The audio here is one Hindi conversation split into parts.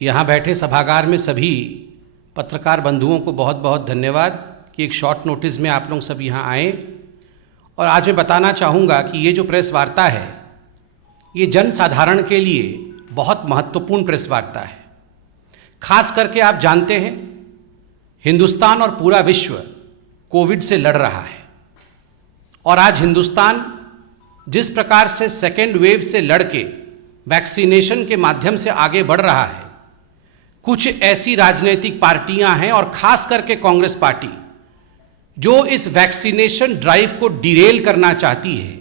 यहाँ बैठे सभागार में सभी पत्रकार बंधुओं को बहुत बहुत धन्यवाद कि एक शॉर्ट नोटिस में आप लोग सब यहाँ आए। और आज मैं बताना चाहूँगा कि ये जो प्रेस वार्ता है ये जन साधारण के लिए बहुत महत्वपूर्ण प्रेस वार्ता है। खास करके आप जानते हैं हिंदुस्तान और पूरा विश्व कोविड से लड़ रहा है और आज हिंदुस्तान जिस प्रकार से सेकेंड वेव से लड़ के वैक्सीनेशन के माध्यम से आगे बढ़ रहा है, कुछ ऐसी राजनीतिक पार्टियां हैं और खास करके कांग्रेस पार्टी जो इस वैक्सीनेशन ड्राइव को डिरेल करना चाहती है,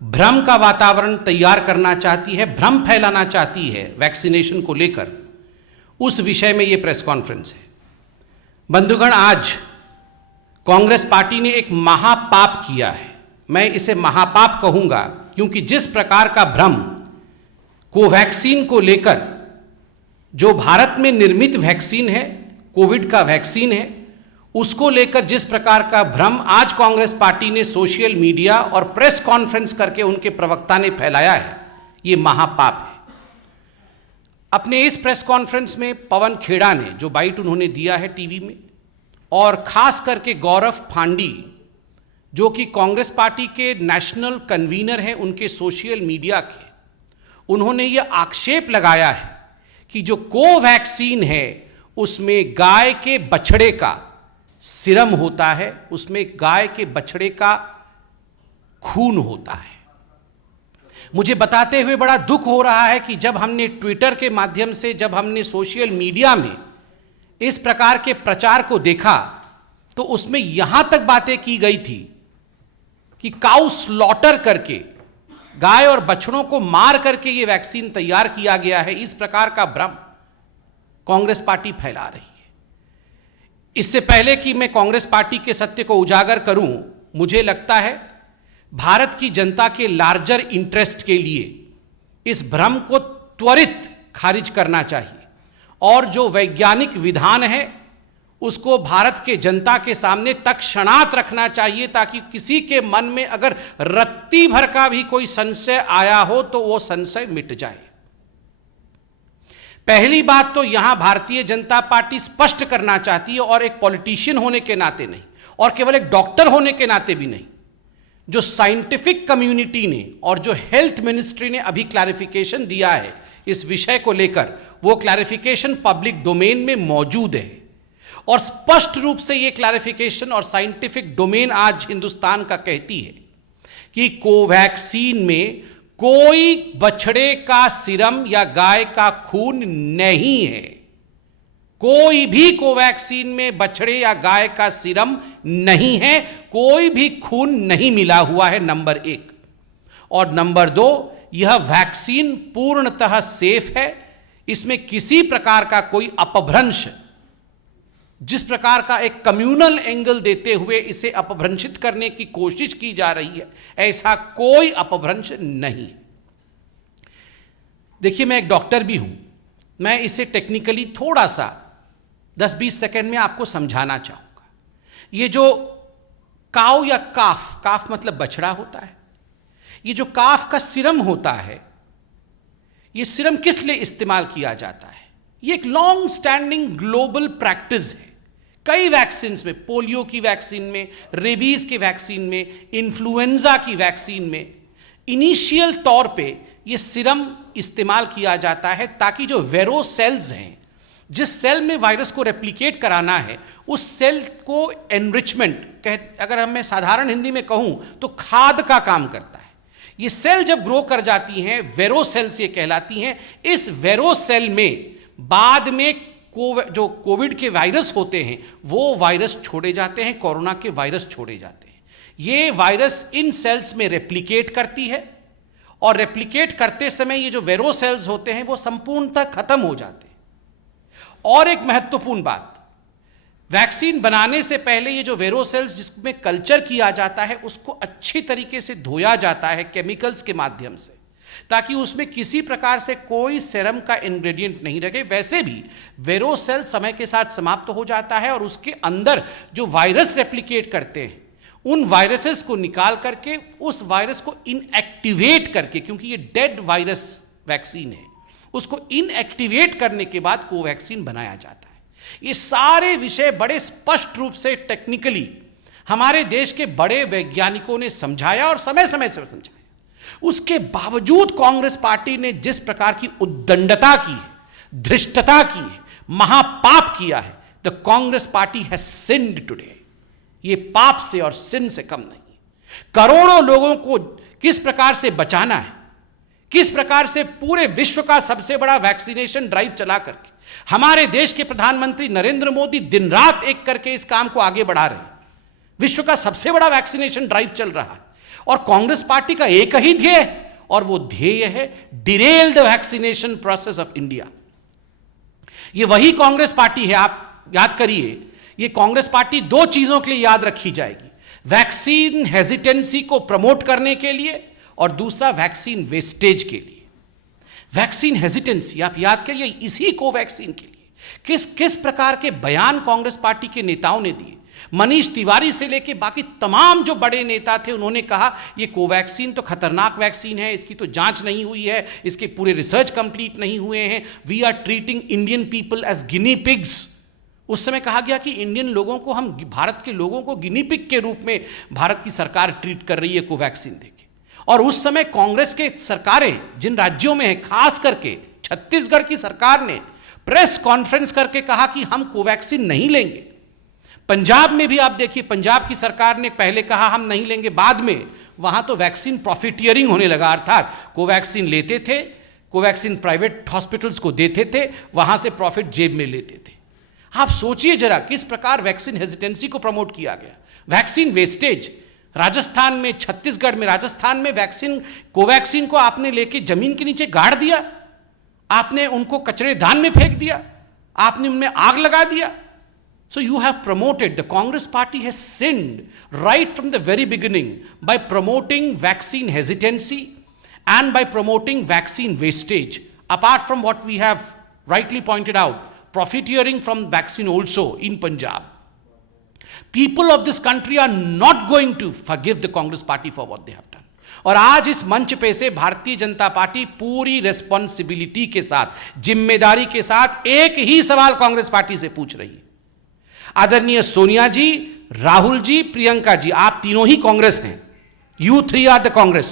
भ्रम का वातावरण तैयार करना चाहती है, भ्रम फैलाना चाहती है वैक्सीनेशन को लेकर, उस विषय में यह प्रेस कॉन्फ्रेंस है। बंधुगण, आज कांग्रेस पार्टी ने एक महापाप किया है। मैं इसे महापाप कहूंगा क्योंकि जिस प्रकार का भ्रम कोवैक्सीन को लेकर, जो भारत में निर्मित वैक्सीन है, कोविड का वैक्सीन है, उसको लेकर जिस प्रकार का भ्रम आज कांग्रेस पार्टी ने सोशल मीडिया और प्रेस कॉन्फ्रेंस करके उनके प्रवक्ता ने फैलाया है, ये महापाप है। अपने इस प्रेस कॉन्फ्रेंस में पवन खेड़ा ने जो बाइट उन्होंने दिया है टीवी में, और खास करके गौरव फांडी जो कि कांग्रेस पार्टी के नेशनल कन्वीनर हैं उनके सोशल मीडिया के, उन्होंने ये आक्षेप लगाया है कि जो कोवैक्सीन है उसमें गाय के बछड़े का सीरम होता है, उसमें गाय के बछड़े का खून होता है। मुझे बताते हुए बड़ा दुख हो रहा है कि जब हमने ट्विटर के माध्यम से, जब हमने सोशल मीडिया में इस प्रकार के प्रचार को देखा तो उसमें यहां तक बातें की गई थी कि काउ स्लॉटर करके, गाय और बछड़ों को मार करके यह वैक्सीन तैयार किया गया है। इस प्रकार का भ्रम कांग्रेस पार्टी फैला रही है। इससे पहले कि मैं कांग्रेस पार्टी के सत्य को उजागर करूं, मुझे लगता है भारत की जनता के लार्जर इंटरेस्ट के लिए इस भ्रम को त्वरित खारिज करना चाहिए और जो वैज्ञानिक विधान है उसको भारत के जनता के सामने तत्क्षणात रखना चाहिए ताकि किसी के मन में अगर रत्ती भर का भी कोई संशय आया हो तो वो संशय मिट जाए। पहली बात तो यहां भारतीय जनता पार्टी स्पष्ट करना चाहती है, और एक पॉलिटिशियन होने के नाते नहीं और केवल एक डॉक्टर होने के नाते भी नहीं, जो साइंटिफिक कम्युनिटी ने और जो हेल्थ मिनिस्ट्री ने अभी क्लैरिफिकेशन दिया है इस विषय को लेकर, वो क्लैरिफिकेशन पब्लिक डोमेन में मौजूद है और स्पष्ट रूप से ये क्लैरिफिकेशन और साइंटिफिक डोमेन आज हिंदुस्तान का कहती है कि कोवैक्सीन में कोई बछड़े का सीरम या गाय का खून नहीं है। कोई भी कोवैक्सीन में बछड़े या गाय का सीरम नहीं है, कोई भी खून नहीं मिला हुआ है, नंबर एक। और नंबर दो, यह वैक्सीन पूर्णतः सेफ है। इसमें किसी प्रकार का कोई अपभ्रंश, जिस प्रकार का एक कम्युनल एंगल देते हुए इसे अपभ्रंशित करने की कोशिश की जा रही है, ऐसा कोई अपभ्रंश नहीं। देखिए, मैं एक डॉक्टर भी हूं, मैं इसे टेक्निकली थोड़ा सा 10-20 सेकंड में आपको समझाना चाहूंगा। ये जो काव या काफ, काफ मतलब बछड़ा होता है, ये जो काफ का सीरम होता है, ये सीरम किस लिए इस्तेमाल किया जाता है? ये एक लॉन्ग स्टैंडिंग ग्लोबल प्रैक्टिस है। कई वैक्सीन में, पोलियो की वैक्सीन में, रेबीज की वैक्सीन में, इन्फ्लुएंजा की वैक्सीन में इनिशियल तौर पे ये सीरम इस्तेमाल किया जाता है ताकि जो वेरो सेल्स हैं, जिस सेल में वायरस को रेप्लिकेट कराना है, उस सेल को एनरिचमेंट, अगर मैं साधारण हिंदी में कहूं तो खाद का काम करता है। ये सेल जब ग्रो कर जाती हैं, वेरो सेल्स ये कहलाती हैं। इस वेरो सेल में बाद में जो कोविड के वायरस होते हैं वो वायरस छोड़े जाते हैं, कोरोना के वायरस छोड़े जाते हैं। ये वायरस इन सेल्स में रेप्लिकेट करती है और रेप्लिकेट करते समय ये जो वेरो सेल्स होते हैं वो संपूर्णतः खत्म हो जाते हैं। और एक महत्वपूर्ण बात, वैक्सीन बनाने से पहले ये जो वेरो सेल्स जिसमें कल्चर किया जाता है उसको अच्छी तरीके से धोया जाता है केमिकल्स के माध्यम से, ताकि उसमें किसी प्रकार से कोई सेरम का इंग्रेडिएंट नहीं रहे। वैसे भी वेरो सेल समय के साथ समाप्त हो जाता है और उसके अंदर जो वायरस रेप्लिकेट करते हैं उन वायरसेस को निकाल करके उस वायरस को इनएक्टिवेट करके, क्योंकि ये डेड वायरस वैक्सीन है, उसको इनएक्टिवेट करने के बाद कोवैक्सीन बनाया जाता है। ये सारे विषय बड़े स्पष्ट रूप से टेक्निकली हमारे देश के बड़े वैज्ञानिकों ने समझाया और समय समय से समझाया। उसके बावजूद कांग्रेस पार्टी ने जिस प्रकार की उद्दंडता की है, धृष्टता की है, महापाप किया है, the Congress party has sinned today. ये पाप से और सिन से कम नहीं। करोड़ों लोगों को किस प्रकार से बचाना है, किस प्रकार से पूरे विश्व का सबसे बड़ा वैक्सीनेशन ड्राइव चला करके हमारे देश के प्रधानमंत्री नरेंद्र मोदी दिन रात एक करके इस काम को आगे बढ़ा रहे हैं। विश्व का सबसे बड़ा वैक्सीनेशन ड्राइव चल रहा है और कांग्रेस पार्टी का एक ही ध्येय है और वो ध्येय है Daryl the vaccination process of India. ये वही कांग्रेस पार्टी है, आप याद करिए, ये कांग्रेस पार्टी दो चीजों के लिए याद रखी जाएगी, वैक्सीन हेजिटेंसी को प्रमोट करने के लिए और दूसरा वैक्सीन वेस्टेज के लिए। वैक्सीन हेजिटेंसी आप याद करिए, इसी कोवैक्सीन के लिए किस किस प्रकार के बयान कांग्रेस पार्टी के नेताओं ने दिए। मनीष तिवारी से लेकर बाकी तमाम जो बड़े नेता थे उन्होंने कहा ये कोवैक्सीन तो खतरनाक वैक्सीन है, इसकी तो जांच नहीं हुई है, इसके पूरे रिसर्च कंप्लीट नहीं हुए हैं, we are treating Indian people as guinea pigs. उस समय कहा गया कि इंडियन लोगों को, हम भारत के लोगों को गिनी पिग के रूप में भारत की सरकार ट्रीट कर रही है कोवैक्सीन देके। और उस समय कांग्रेस के सरकारें जिन राज्यों में है, खास करके छत्तीसगढ़ की सरकार ने प्रेस कॉन्फ्रेंस करके कहा कि हम कोवैक्सीन नहीं लेंगे। पंजाब में भी आप देखिए, पंजाब की सरकार ने पहले कहा हम नहीं लेंगे, बाद में वहां तो वैक्सीन प्रॉफिटियरिंग होने लगा, अर्थात कोवैक्सीन लेते थे, कोवैक्सीन प्राइवेट हॉस्पिटल्स को देते थे, वहां से प्रॉफिट जेब में लेते थे। आप सोचिए जरा किस प्रकार वैक्सीन हेजिटेंसी को प्रमोट किया गया। वैक्सीन वेस्टेज, राजस्थान में, छत्तीसगढ़ में, राजस्थान में कोवैक्सीन को आपने लेके जमीन के नीचे गाड़ दिया, आपने उनको कचरेदान में फेंक दिया, आपने उनमें आग लगा दिया। So you have promoted, the Congress party has sinned right from the very beginning by promoting vaccine hesitancy and by promoting vaccine wastage. Apart from what we have rightly pointed out, profiteering from vaccine also in Punjab. People of this country are not going to forgive the Congress party for what they have done. और आज इस मंच पे से भारतीय जनता पार्टी पूरी रेस्पॉन्सिबिलिटी के साथ, जिम्मेदारी के साथ एक ही सवाल कांग्रेस पार्टी से पूछ रही है। आदरणीय सोनिया जी, राहुल जी, प्रियंका जी, आप तीनों ही कांग्रेस हैं, you three are the Congress.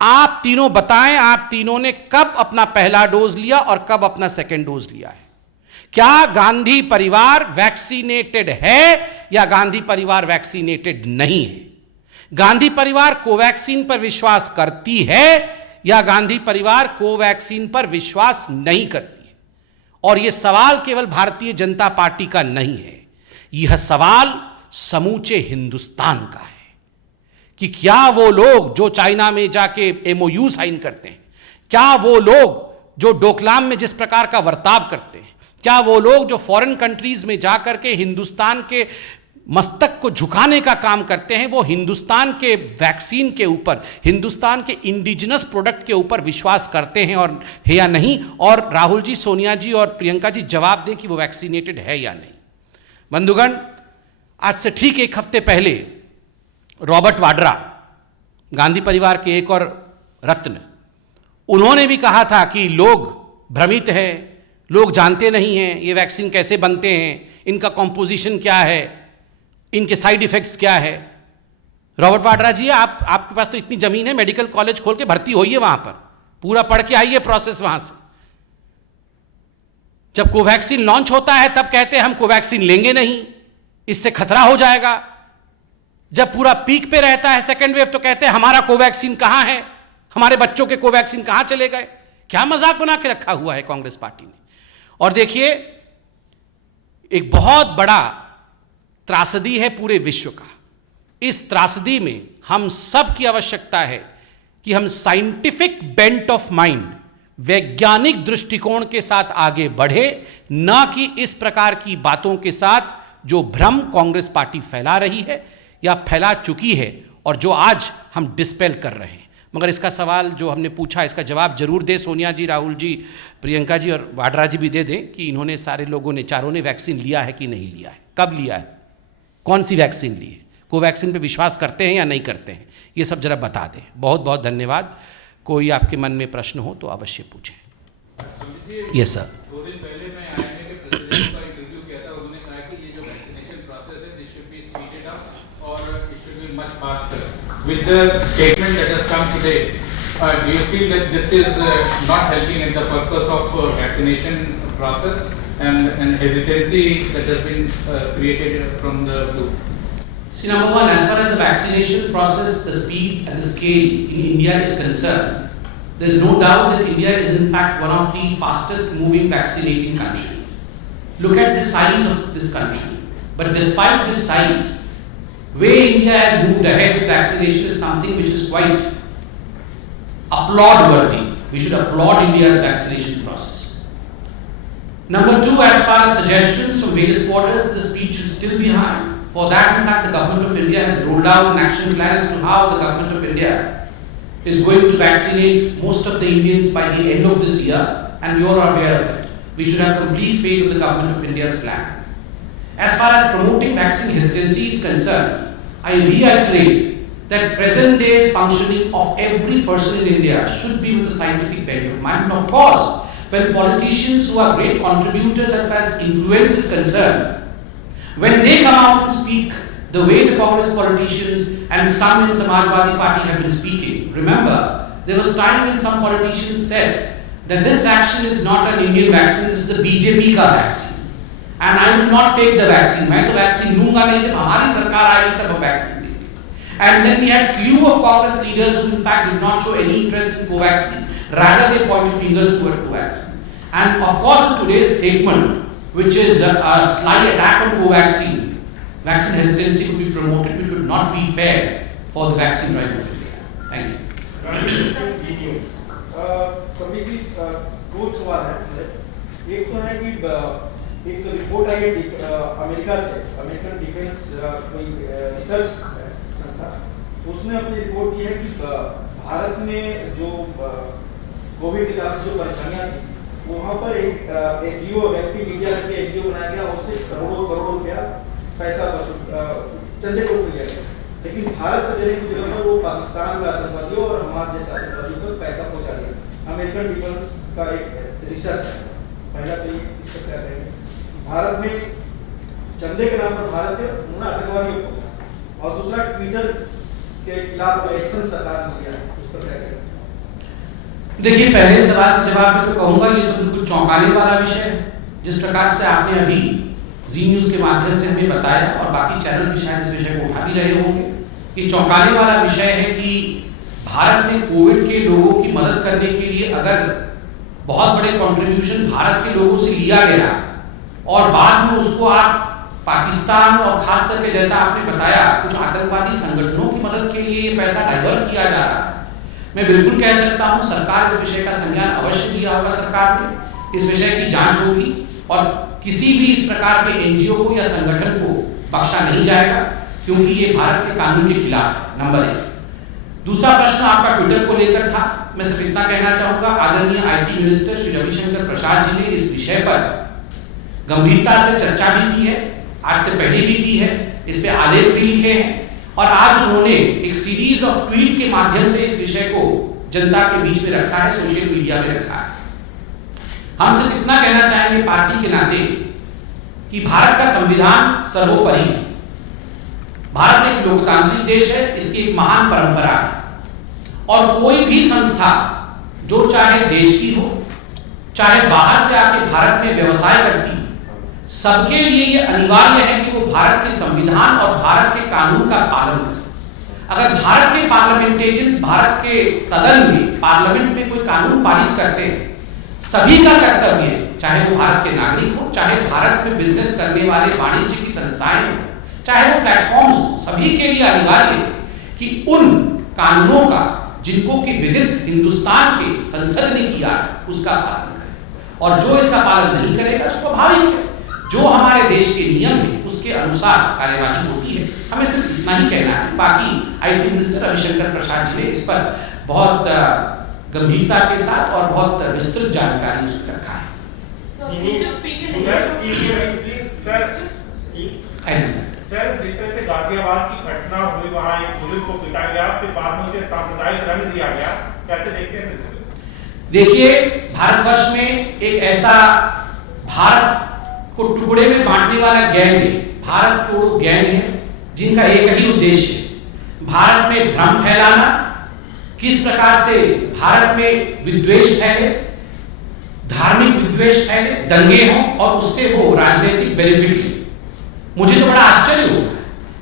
आप तीनों बताएं, आप तीनों ने कब अपना पहला डोज लिया और कब अपना सेकेंड डोज लिया है? क्या गांधी परिवार वैक्सीनेटेड है या गांधी परिवार वैक्सीनेटेड नहीं है? गांधी परिवार कोवैक्सीन पर विश्वास करती है या गांधी परिवार कोवैक्सीन पर विश्वास नहीं करती है? और यह सवाल केवल भारतीय जनता पार्टी का नहीं है, यह सवाल समूचे हिंदुस्तान का है कि क्या वो लोग जो चाइना में जाके एमओयू साइन करते हैं, क्या वो लोग जो डोकलाम में जिस प्रकार का बर्ताव करते हैं, क्या वो लोग जो फॉरेन कंट्रीज में जाकर के हिंदुस्तान के मस्तक को झुकाने का काम करते हैं, वो हिंदुस्तान के वैक्सीन के ऊपर, हिंदुस्तान के इंडिजिनस प्रोडक्ट के ऊपर विश्वास करते हैं और है या नहीं? और राहुल जी, सोनिया जी और प्रियंका जी जवाब दें कि वो वैक्सीनेटेड है या नहीं। बंधुगण, आज से ठीक एक हफ्ते पहले रॉबर्ट वाड्रा, गांधी परिवार के एक और रत्न, उन्होंने भी कहा था कि लोग भ्रमित हैं, लोग जानते नहीं हैं ये वैक्सीन कैसे बनते हैं, इनका कॉम्पोजिशन क्या है, इनके साइड इफेक्ट्स क्या है। रॉबर्ट वाड्रा जी, आपके पास तो इतनी जमीन है, मेडिकल कॉलेज खोल के भर्ती होइए, वहां पर पूरा पढ़ के आइए प्रोसेस वहां से। जब कोवैक्सीन लॉन्च होता है तब कहते हैं हम कोवैक्सीन लेंगे नहीं, इससे खतरा हो जाएगा। जब पूरा पीक पे रहता है सेकेंड वेव तो कहते हैं हमारा कोवैक्सीन कहां है, हमारे बच्चों के कोवैक्सीन कहां चले गए। क्या मजाक बना के रखा हुआ है कांग्रेस पार्टी ने। और देखिए, एक बहुत बड़ा त्रासदी है पूरे विश्व का। इस त्रासदी में हम सब की आवश्यकता है कि हम साइंटिफिक बेंट ऑफ माइंड, वैज्ञानिक दृष्टिकोण के साथ आगे बढ़े, ना कि इस प्रकार की बातों के साथ जो भ्रम कांग्रेस पार्टी फैला रही है या फैला चुकी है और जो आज हम डिस्पेल कर रहे हैं। मगर इसका सवाल जो हमने पूछा, इसका जवाब जरूर दे सोनिया जी, राहुल जी, प्रियंका जी और वाड्रा जी भी दे दें कि इन्होंने, सारे लोगों ने, चारों ने वैक्सीन लिया है कि नहीं लिया है, कब लिया है, कौन सी वैक्सीन ली है, कोवैक्सीन पे विश्वास करते हैं या नहीं करते हैं, ये सब जरा बता दें। बहुत बहुत धन्यवाद। कोई आपके मन में प्रश्न हो तो अवश्य पूछें। Yes sir. 2 दिन पहले मैं आईएमए के प्रेसिडेंट का इंटरव्यू किया था, उन्होंने कहा कि ये जो वैक्सीनेशन प्रोसेस है this should be speeded up और it should be much faster. With the statement that has come today, do you feel that this is not helping in the purpose of vaccination process and hesitancy that has been created from the blue? See, number one, as far as the vaccination process, the speed and the scale in India is concerned, there is no doubt that India is in fact one of the fastest moving vaccinating country. Look at the size of this country. But despite this size, way India has moved ahead with vaccination is something which is quite applaud worthy. We should applaud India's vaccination process. Number two, as far as suggestions from various quarters, the speed should still be high. For that, in fact, the government of India has rolled out an action plan as to how the government of India is going to vaccinate most of the Indians by the end of this year, and you are aware of it. We should have complete faith in the government of India's plan. As far as promoting vaccine hesitancy is concerned, I reiterate that present day's functioning of every person in India should be with a scientific bent of mind. And of course, when politicians who are great contributors as far as influence is concerned, when they come out and speak the way the Congress politicians and some in Samajwadi Party have been speaking, remember, there was time when some politicians said that this vaccine is not an Indian vaccine, this is the BJP ka vaccine. And I will not take the vaccine. मैं तो vaccine लूंगा नहीं, जब हमारी सरकार आएगी तब हम vaccine देंगे. And then we had slew of Congress leaders who in fact did not show any interest in Covaxin. Rather they pointed fingers toward Covaxin. And of course in today's statement, which is a sly attack on Covaxin, vaccine hesitancy would be promoted, which would not be fair for the vaccine drive of India. Thank you. कभी दो सवाल है। एक तो है कि एक रिपोर्ट आई है अमेरिका से, अमेरिकन डिफेंस कोई रिसर्च संस्था, उसने अपनी रिपोर्ट की है कि भारत में जो कोविड के कारण से जो परेशानियां थी, वहाँ पर एक एनजीओ एमपी मीडिया करके एनजीओ बनाया गया, उससे करोड़ों रुपया पैसा चंदे को मिल गया। लेकिन भारत को देने की जगह पर वो पाकिस्तान में आतंकवादियों और हमास जैसे आतंकवादियों को पैसा पहुंचा दिया। अमेरिकन डिफेंस का एक रिसर्च है। पहला तो ये इस पर क्या कहेंगे, भारत में चंदे के नाम पर भारत है उन्होंने आतंकवादियों को, और दूसरा ट्विटर के खिलाफ जो एक्शन सरकार ने लिया है उस पर क्या कहेंगे? देखिए, पहले सवाल के जवाब में तो कहूंगा ये तो बिल्कुल चौंकाने वाला विषय है। जिस प्रकार से आपने अभी जी न्यूज के माध्यम से हमें बताया और बाकी चैनल भी शायद इस विषय को उठा भी रहे होंगे, ये चौंकाने वाला विषय है कि भारत में कोविड के लोगों की मदद करने के लिए अगर बहुत बड़े कंट्रीब्यूशन भारत के लोगों से लिया गया और बाद में उसको आप पाकिस्तान और खास करके जैसा आपने बताया कुछ आतंकवादी संगठनों की मदद के लिए ये पैसा डाइवर्ट किया जा रहा है, मैं बिल्कुल कह सकता हूं सरकार इस विषय का संज्ञान अवश्य लिया होगा। सरकार ने इस विषय की जांच होगी और किसी भी इस प्रकार के एनजीओ को या संगठन को बख्शा नहीं जाएगा, क्योंकि ये भारत के कानून के खिलाफ है, नंबर 1। दूसरा प्रश्न आपका ट्विटर को लेकर था। मैं सिर्फ इतना कहना चाहूंगा, आदरणीय आईटी मिनिस्टर श्री रविशंकर प्रसाद जी ने इस विषय पर गंभीरता से चर्चा भी की है, आज से पहले भी की है, इस पे आलेख भी लिखे हैं और आज उन्होंने एक सीरीज ऑफ ट्वीट के माध्यम से इस विषय को जनता के बीच में रखा है, सोशल मीडिया में रखा है। हम सिर्फ इतना कहना चाहेंगे पार्टी के नाते कि भारत का संविधान सर्वोपरि है। भारत एक लोकतांत्रिक देश है, इसकी एक महान परंपरा है और कोई भी संस्था जो चाहे देश की हो चाहे बाहर से आके भारत में व्यवसाय करती, सबके लिए ये अनिवार्य है कि वो भारत के संविधान और भारत के कानून का पालन करें। अगर भारत के पार्लियामेंटेरियंस भारत के सदन में पार्लियामेंट में कोई कानून पारित करते हैं, सभी का कर्तव्य है, चाहे वो भारत के नागरिक हो, चाहे भारत में बिजनेस करने वाले वाणिज्य की संस्थाएं हो, चाहे वो प्लेटफॉर्म्स हो, सभी के लिए अनिवार्य है कि उन कानूनों का जिनको कि विदित हिंदुस्तान के संसद ने किया है उसका पालन करें और जो इसका पालन नहीं करेगा स्वाभाविक है जो हमारे देश के नियम है उसके अनुसार कार्यवाही होती है। हमें सिर्फ इतना ही कहना है। बाकी आईटी मिनिस्टर रविशंकर प्रसाद जी ने इस पर बहुत गंभीरता के साथ और बहुत विस्तृत जानकारी उसमें रखा है। सर, जिस तरह से गाजियाबाद की घटना हुई, वहाँ एक बुजुर्ग को पीटा गया, फिर बाद में उसे सांप्रदायिक रंग दिया गया, कैसे देखते हैं? देखिए, भारतवर्ष में एक ऐसा भारत को टुकड़े में बांटने वाला गैंग है, भारत तोड़ो गैंग है, जिनका एक ही उद्देश्य है, भारत में भ्रम फैलाना, किस प्रकार से भारत में विद्वेष फैले, धार्मिक विद्वेष फैले, दंगे हों और उससे वो राजनीतिक बेनिफिट ले। मुझे तो बड़ा आश्चर्य हुआ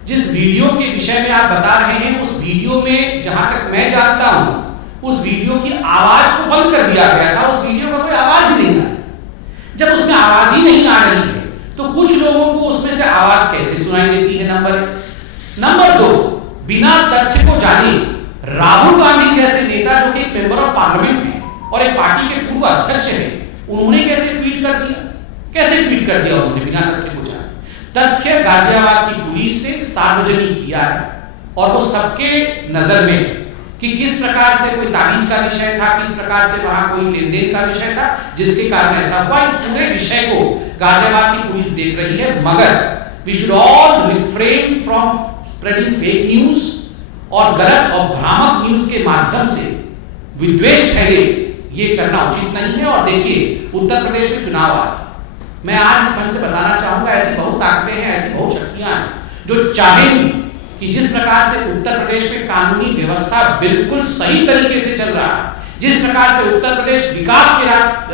जिस वीडियो के विषय में आप बता रहे हैं, उस वीडियो में जहां तक मैं जानता हूं, उस वीडियो की आवाज को बंद कर दिया गया था। उस वीडियो का कोई आवाज ही नहीं आ। जब उसमें आवाज ही नहीं आ रही है तो कुछ लोगों को उसमें से आवाज कैसे सुनाई देती है? नंबर 2, बिना तथ्य को जाने राहुल गांधी जैसे नेता, जो कि एक मेंबर ऑफ पार्लियामेंट है और एक पार्टी के पूर्व अध्यक्ष है, उन्होंने कैसे ट्वीट कर दिया? उन्होंने बिना तथ्य को जाने? तथ्य गाजियाबाद की पुलिस से सार्वजनिक किया है और वो सबके नजर में है कि किस प्रकार से कोई ताबीज का विषय था, किस प्रकार से वहां कोई लेन देन का विषय था, जिसके कारण ऐसा हुआ। इस पूरे विषय को गाजियाबाद की पुलिस देख रही है, मगर we should all refrain from spreading fake news और गलत और भ्रामक न्यूज के माध्यम से विद्वेष फैले, ये करना उचित नहीं है। और देखिए, उत्तर प्रदेश में चुनाव आ रहे हैं। मैं आज इस मंच से बताना चाहूंगा, ऐसी बहुत ताकतें हैं, ऐसी बहुत शक्तियां हैं जो चाहेंगी कि जिस प्रकार से उत्तर प्रदेश में कानूनी व्यवस्था बिल्कुल सही तरीके से चल रहा है, जिस प्रकार से उत्तर प्रदेश विकास की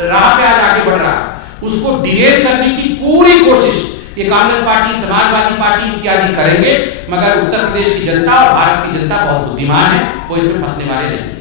राह पे आज आगे बढ़ रहा है, उसको डिरेल करने की पूरी कोशिश ये कांग्रेस पार्टी, समाजवादी पार्टी इत्यादि करेंगे। मगर उत्तर प्रदेश की जनता और भारत की जनता बहुत बुद्धिमान है, वो इसमें फंसने वाले नहीं।